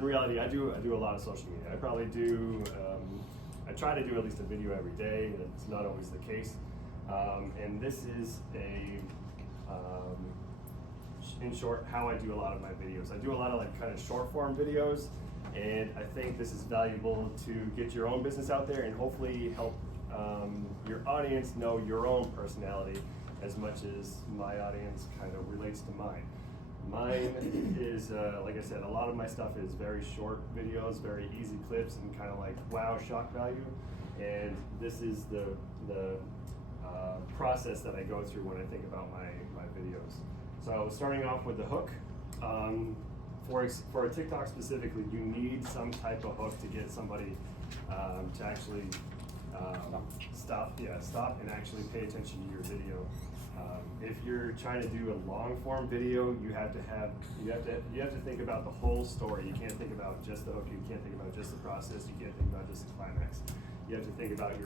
in reality, I do a lot of social media. I probably do. I try to do at least a video every day. It's not always the case. And this is in short, how I do a lot of my videos. I do a lot of like kind of short form videos, and I think this is valuable to get your own business out there and hopefully help your audience know your own personality as much as my audience kind of relates to mine. Mine is, like I said, a lot of my stuff is very short videos, very easy clips, and kind of like wow, shock value. And this is the process that I go through when I think about my videos. So starting off with the hook, for a TikTok specifically, you need some type of hook to get somebody to actually stop and actually pay attention to your video. If you're trying to do a long form video, you have to think about the whole story. You can't think about just the hook. You can't think about just the process. You can't think about just the climax. You have to think about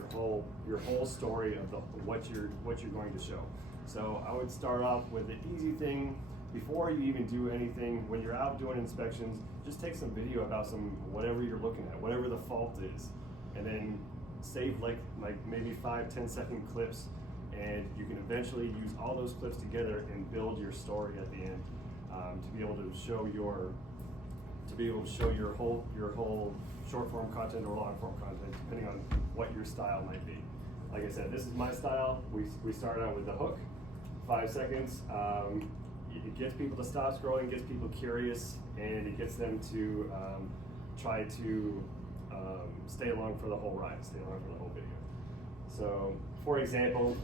your whole story of what you're going to show. So I would start off with the easy thing. Before you even do anything, when you're out doing inspections, just take some video about whatever you're looking at, whatever the fault is, and then save like maybe 5-10 second clips, and you can eventually use all those clips together and build your story at the end, to be able to show your whole short form content or long form content, depending on what your style might be. Like I said, this is my style. We start out with the hook, 5 seconds. It gets people to stop scrolling, gets people curious, and it gets them to try to stay along for the whole ride, stay along for the whole video. So, for example,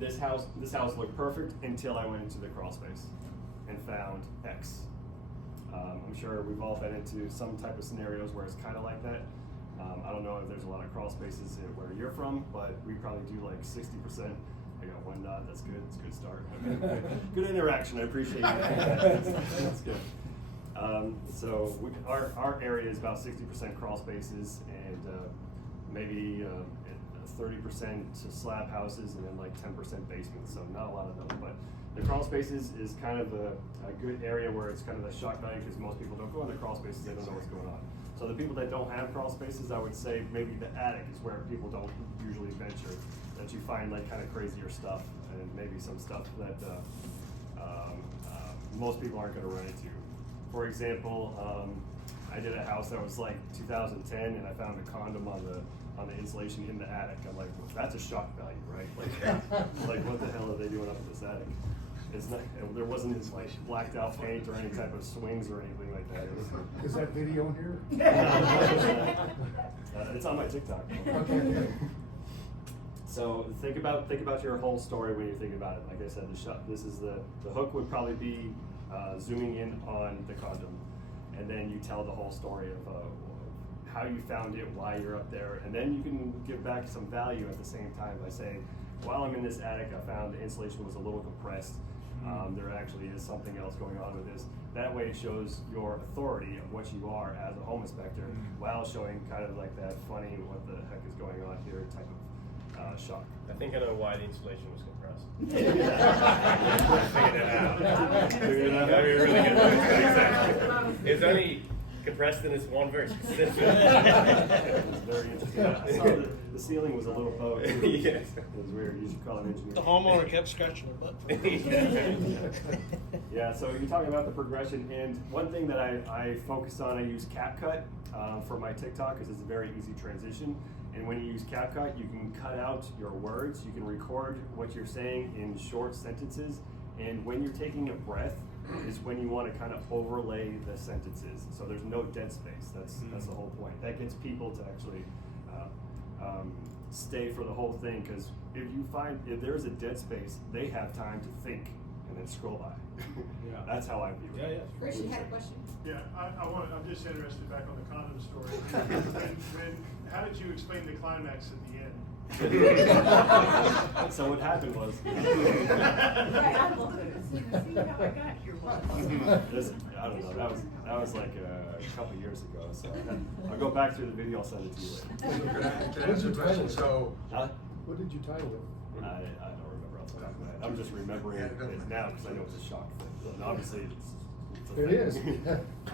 this house looked perfect until I went into the crawl space and found X. I'm sure we've all been into some type of scenarios where it's kind of like that. I don't know if there's a lot of crawl spaces where you're from, but we probably do like 60%. I got one nod, that's good, it's a good start. Okay. Good interaction, I appreciate it. That's good. So our area is about 60% crawl spaces, and maybe 30% slab houses, and then like 10% basements, so not a lot of them. But the crawl spaces is kind of a good area where it's kind of a shock value, because most people don't go in the crawl spaces, they don't know what's going on. So the people that don't have crawl spaces, I would say maybe the attic is where people don't usually venture, that you find like kind of crazier stuff, and maybe some stuff that most people aren't going to run into. For example, I did a house that was like 2010, and I found a condom on the insulation in the attic. I'm like, well, that's a shock value, right? Like what the hell are they doing up in this attic? It's not, there wasn't like blacked out paint or any type of swings or anything like that. Is that video in here? It's on my TikTok. Okay. So think about your whole story when you think about it. Like I said, the hook would probably be zooming in on the condom, and then you tell the whole story of how you found it, why you're up there, and then you can give back some value at the same time by saying, while I'm in this attic, I found the insulation was a little compressed. There actually is something else going on with this. That way it shows your authority of what you are as a home inspector, while showing kind of like that funny, what the heck is going on here type of shock. I think I know why the insulation was compressed. Figured it out. That'd be really good. Exactly. It's only compressed in this one very specific. It was very interesting. I saw the ceiling was a little bowed. Yes. It was weird. You should call an engineer. The homeowner kept scratching their butt. Yeah, so you're talking about the progression, and one thing that I focus on, I use CapCut for my TikTok, because it's a very easy transition. And when you use CapCut, you can cut out your words, you can record what you're saying in short sentences, and when you're taking a breath is when you want to kind of overlay the sentences, so there's no dead space. That's the whole point. That gets people to actually stay for the whole thing, because if there's a dead space, they have time to think and then scroll by. Yeah. That's how I view it. Yeah. Chris, you had a question? Yeah, I'm just interested back on the condom story. How did you explain the climax at the end? So what happened was, Right, I love it. See how I got here. I don't know, that was like a couple years ago, so I'll go back through the video, I'll send it to you later. Can I ask a question? So, Huh? what did you title it? I don't remember off the top of my head. I'm just remembering it now because I know it's a shock thing. And obviously it's a It thing. is. It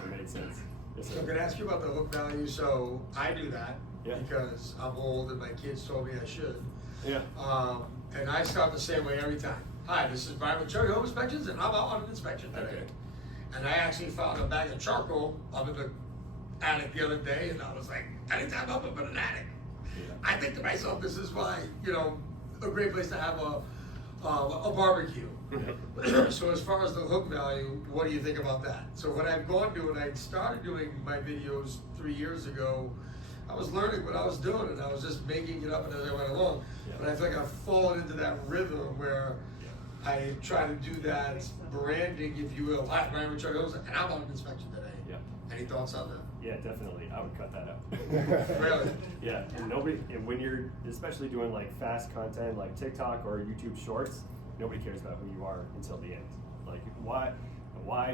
made sense. Yes, So sir. I'm gonna ask you about the hook value. So I do that Yeah. because I'm old and my kids told me I should. Yeah. And I start the same way every time. Hi, this is Brian with Cherry Home Inspections, and I'm out on an inspection today. Okay. And I actually found a bag of charcoal up in the attic the other day, and I was like, anytime I'm up in an attic, Yeah. I think to myself, this is why, a great place to have a barbecue. So as far as the hook value, what do you think about that? So when I've gone to it, I started doing my videos 3 years ago. I was learning what I was doing, and I was just making it up as I went along. Yeah. But I feel like I've fallen into that rhythm where I try to do that branding, if you will. Hi, Brian Richard Hills, and I'm on inspection today. Yeah. Any thoughts on that? Yeah, definitely. I would cut that out. Really? Yeah, and when you're especially doing like fast content like TikTok or YouTube Shorts, nobody cares about who you are until the end. Like, why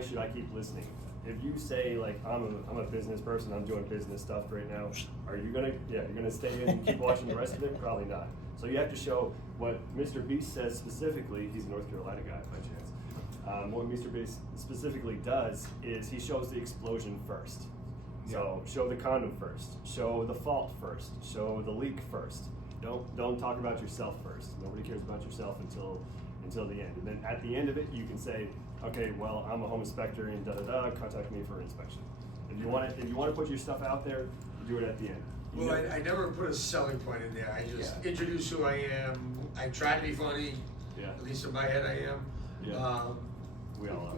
should I keep listening? If you say like I'm a business person, I'm doing business stuff right now, are you gonna you're gonna stay in and keep watching the rest of it? Probably not. So you have to show what Mr. Beast says specifically. He's a North Carolina guy by chance. What Mr. Beast specifically does is he shows the explosion first. So show the condom first, show the fault first, show the leak first. Don't talk about yourself first. Nobody cares about yourself until the end. And then at the end of it, you can say, okay, well, I'm a home inspector and contact me for inspection. If you want to put your stuff out there, do it at the end. Well, I never put a selling point in there. I just introduce who I am. I try to be funny. Yeah. At least in my head, I am. Yeah. We all are.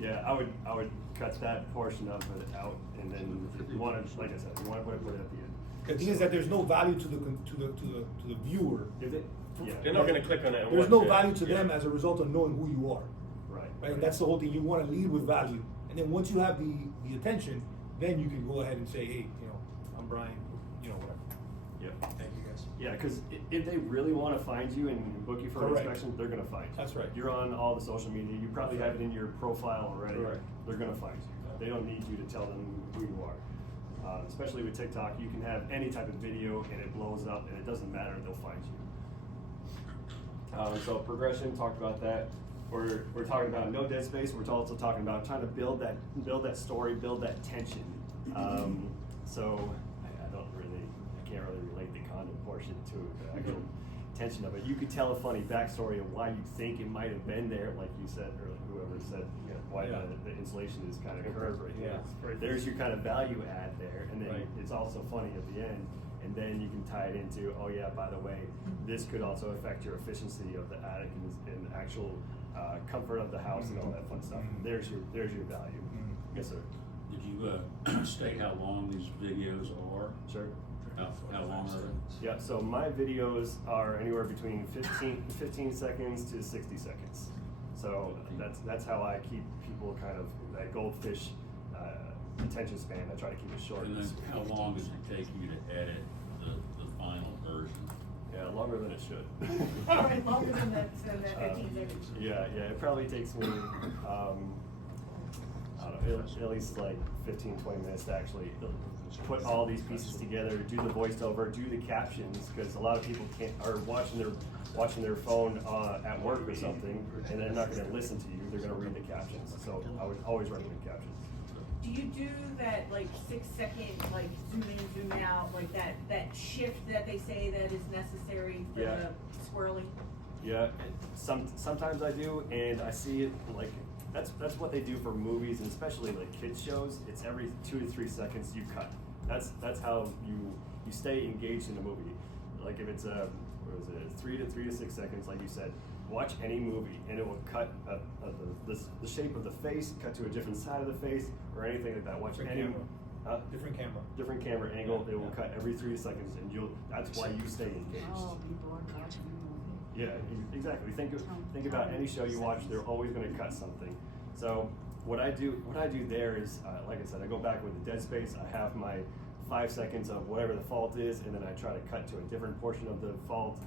Yeah, I would cut that portion of it out, and then if you want to, like I said, you want to put it at the end. The thing is that there's no value to the viewer. If it, yeah. They're not gonna click on it and There's watch no it. value to Yeah. them as a result of knowing who you are. Right. Right? And that's the whole thing. You want to lead with value, and then once you have the attention, then you can go ahead and say, hey, I'm Brian, whatever. Yep. Thank you, guys. Yeah, because if they really want to find you and book you for an Correct. inspection, they're going to find you. That's right. You're on all the social media. You probably That's have right. it in your profile already. Correct. They're going to find you. They don't need you to tell them who you are. Especially with TikTok, you can have any type of video and it blows up and it doesn't matter, they'll find you. So progression, talked about that. We're talking about no dead space. We're also talking about trying to build that story, build that tension. So I can't really relate the condom portion to the actual tension of it. You could tell a funny backstory of why you think it might have been there, like you said, or whoever said, why the insulation is kind of curved right here. There's your kind of value add there, and then it's also funny at the end. And then you can tie it into, oh yeah, by the way, this could also affect your efficiency of the attic and the actual comfort of the house and all that fun stuff. There's your value. Yes, sir. Did you state how long these videos are? Sure. How long are they? Yeah, so my videos are anywhere between 15 seconds to 60 seconds. So that's how I keep people kind of that goldfish attention span. I try to keep it short. And then how long does it take you to edit the final version? Yeah, longer than it should. All right, longer than that 15 seconds. Yeah, it probably takes me, I don't know, at least like 15-20 minutes to actually put all these pieces together, do the voiceover, do the captions, because a lot of people are watching their phone at work or something, and they're not going to listen to you. They're going to read the captions. So I would always recommend captions. Do you do that like 6-second like zoom in, zoom out, like that shift that they say that is necessary for the swirling? Yeah, sometimes I do, and I see it like that's what they do for movies, and especially like kids shows. It's every 2 to 3 seconds you cut. That's how you stay engaged in a movie. Like if it's 3 to 6 seconds, like you said. Watch any movie, and it will cut the shape of the face, cut to a different side of the face, or anything like that. Watch Different any camera. different camera angle. It will cut every 3 seconds, and that's why you stay engaged. Oh, people are watching the movie. Yeah, exactly. Think about any show you watch. They're always going to cut something. So what I do there is, like I said, I go back with the dead space. I have my 5 seconds of whatever the fault is, and then I try to cut to a different portion of the fault.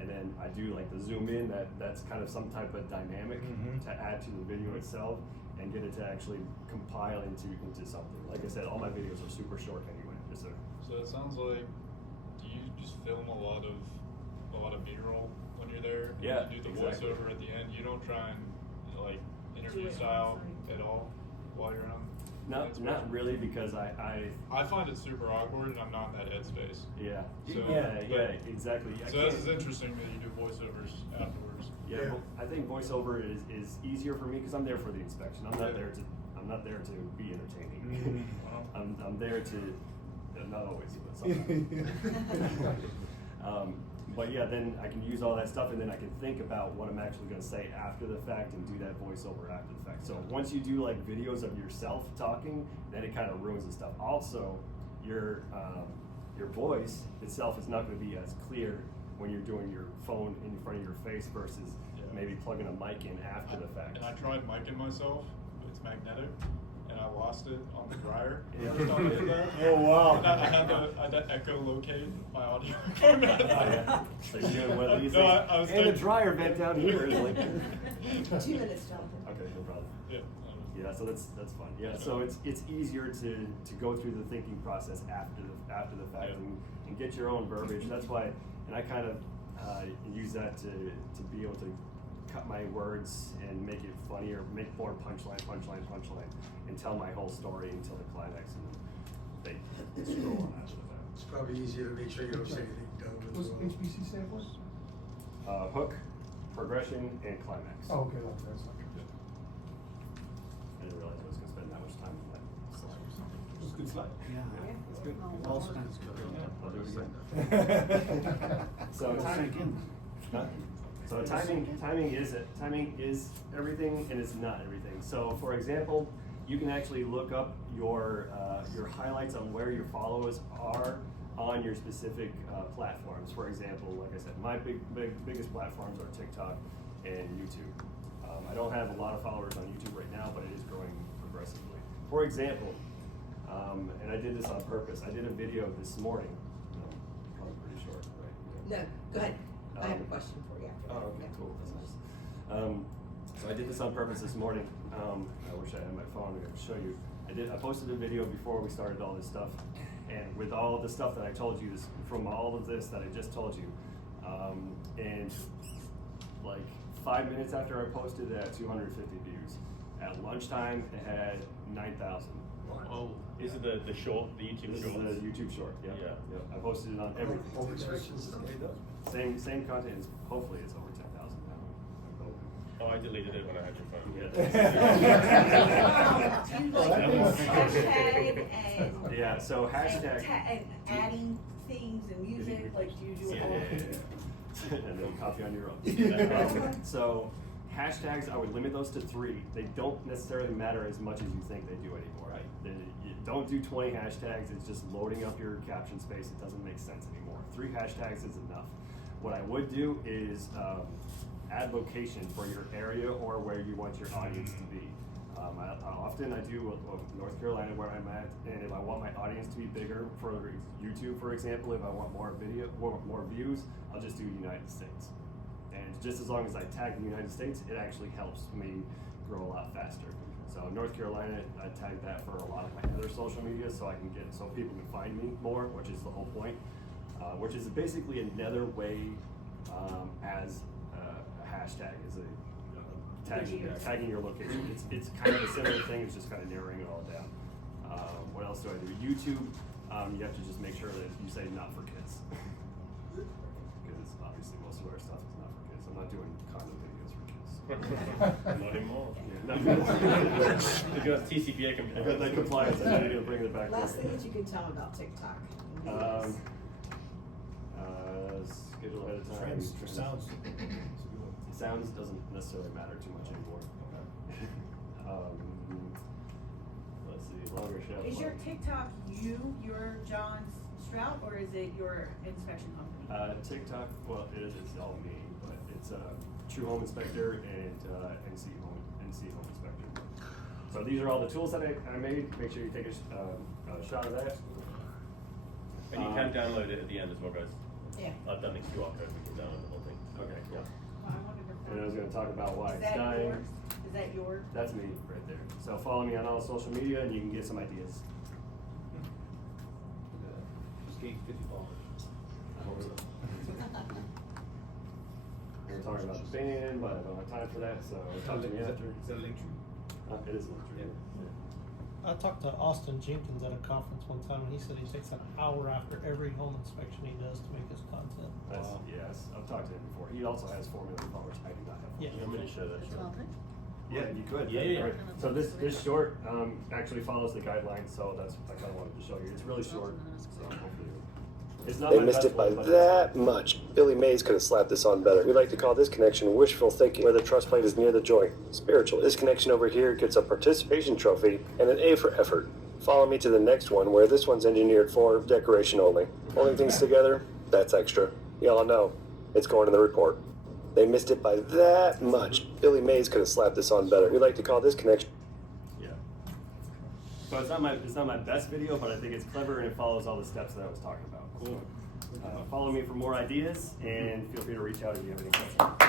And then I do like the zoom in, that's kind of some type of dynamic to add to the video itself and get it to actually compile into something. Like I said, all my videos are super short anyway. Yes, sir. So it sounds like you just film a lot of B-roll when you're there. And Yeah, you do the exactly. voiceover at the end. You don't try and like interview Do it style on site. at all while you're on. Not really, because I I find it super awkward, and I'm not in that headspace. yeah. So, yeah, exactly. I So this can't- is interesting that you do voiceovers afterwards. Yeah, Yeah. well, I think voiceover is easier for me because I'm there for the inspection. I'm not Yeah. there to be entertaining. Wow. I'm there to, not always, but sometimes. But yeah, then I can use all that stuff, and then I can think about what I'm actually going to say after the fact and do that voiceover after the fact. So once you do like videos of yourself talking, then it kind of ruins the stuff. Also, your voice itself is not going to be as clear when you're doing your phone in front of your face versus maybe plugging a mic in after the fact. And I tried micing myself. It's magnetic, and I lost it on the dryer. Yeah. Just on the internet. Oh, wow. And I had to echolocate my audio equipment. Oh, yeah. So you're doing one of these No, things. I was And the thinking- dryer vent down here is like. 2 minutes, Jonathan. Okay, no problem. Yeah. Yeah, so that's fun. Yeah, so it's easier to go through the thinking process after the fact Yeah. and get your own verbiage. That's why, and I kind of use that to be able to cut my words and make it funnier, make more punchline, and tell my whole story until the climax, and then they scroll on after the fact. It's probably easier to make sure you don't say anything dumb as What's well. HBC stand for? Hook, progression, and climax. Oh, okay, that's not good. I didn't realize I was going to spend that much time on that slide. It was a good slide. Yeah. That's good. All kinds of good. I'll do it again. So timing is everything, and it's not everything. So for example, you can actually look up your highlights on where your followers are on your specific platforms. For example, like I said, my biggest platforms are TikTok and YouTube. I don't have a lot of followers on YouTube right now, but it is growing progressively. For example, and I did this on purpose. I did a video this morning. Probably pretty short, right? No, go ahead. I have a Um, question for you after that. Oh, okay, Yeah. cool, that's nice. So I did this on purpose this morning. I wish I had my phone, I could show you. I posted a video before we started all this stuff, and with all of the stuff that I told you, from all of this that I just told you, and like 5 minutes after I posted it, had 250 views. At lunchtime, it had 9,000. Oh, is it the short, the YouTube This is shorts? the YouTube short, yeah. Yeah. I posted it on everything. Home inspection stuff. Same content, hopefully it's over 10,000 now. I'm hoping. Oh, I deleted it when I had your phone. Do you like hashtag and? Yeah, so hashtag. And adding things and music, like do you do it all? And then copy on your own. So hashtags, I would limit those to 3. They don't necessarily matter as much as you think they do anymore. You don't do 20 hashtags, it's just loading up your caption space. It doesn't make sense anymore. 3 hashtags is enough. What I would do is add location for your area or where you want your audience to be. I do North Carolina where I'm at, and if I want my audience to be bigger for YouTube, for example, if I want more views, I'll just do United States. And just as long as I tag the United States, it actually helps me grow a lot faster. So North Carolina, I tagged that for a lot of my other social media, so people can find me more, which is the whole point. Which is basically another way as a hashtag is tagging your location. It's kind of a similar thing. It's just kind of narrowing it all down. What else do I do? YouTube, you have to just make sure that you say not for kids, because obviously most of our stuff is not for kids. I'm not doing condo videos for kids. Not anymore. Yeah, not anymore. Because TCPA I got that compliance. compliance. I need to bring it back. Last thing that you can tell about TikTok. Schedule ahead of time. Trends, sounds. Sounds doesn't necessarily matter too much anymore. Let's see, longer chef. Is your TikTok your John Strout, or is it your inspection company? TikTok, well, it's all me, but it's True Home Inspector and NC Home Inspector. So these are all the tools that I made. Make sure you take a shot of that. And you can download it at the end as well, guys. Yeah. I've done the QR code, we can download the whole thing. Okay, cool. I wondered if And I was going to talk about why Is it's that dying. yours? Is that yours? That's me right there. So follow me on all social media, and you can get some ideas. Just gained 50 followers. I hope so. We were talking about the band, but I don't have time for that, so talk to me after. Is that a link tree? It is a link tree. Yeah. I talked to Austin Jenkins at a conference one time, and he said he takes an hour after every home inspection he does to make his content. Yes, I've talked to him before. He also has 4 million followers. I do not have. Yeah. I'm gonna show that short. Yeah, you could. Yeah. Right. So this short actually follows the guidelines, so that's I kind of wanted to show you. It's really short, so hopefully it's not. They my missed best it by one, but that much. Billy Mays could have slapped this on better. We like to call this connection wishful thinking, where the truss plate is near the joint. Spiritual. This connection over here gets a participation trophy and an A for effort. Follow me to the next one, where this one's engineered for decoration only. Holding things together, that's extra. Y'all know, it's going in the report. They missed it by that much. Billy Mays could have slapped this on better. We like to call this connection. Yeah. So it's not my best video, but I think it's clever and it follows all the steps that I was talking about. Cool. So, follow me for more ideas and feel free to reach out if you have any questions.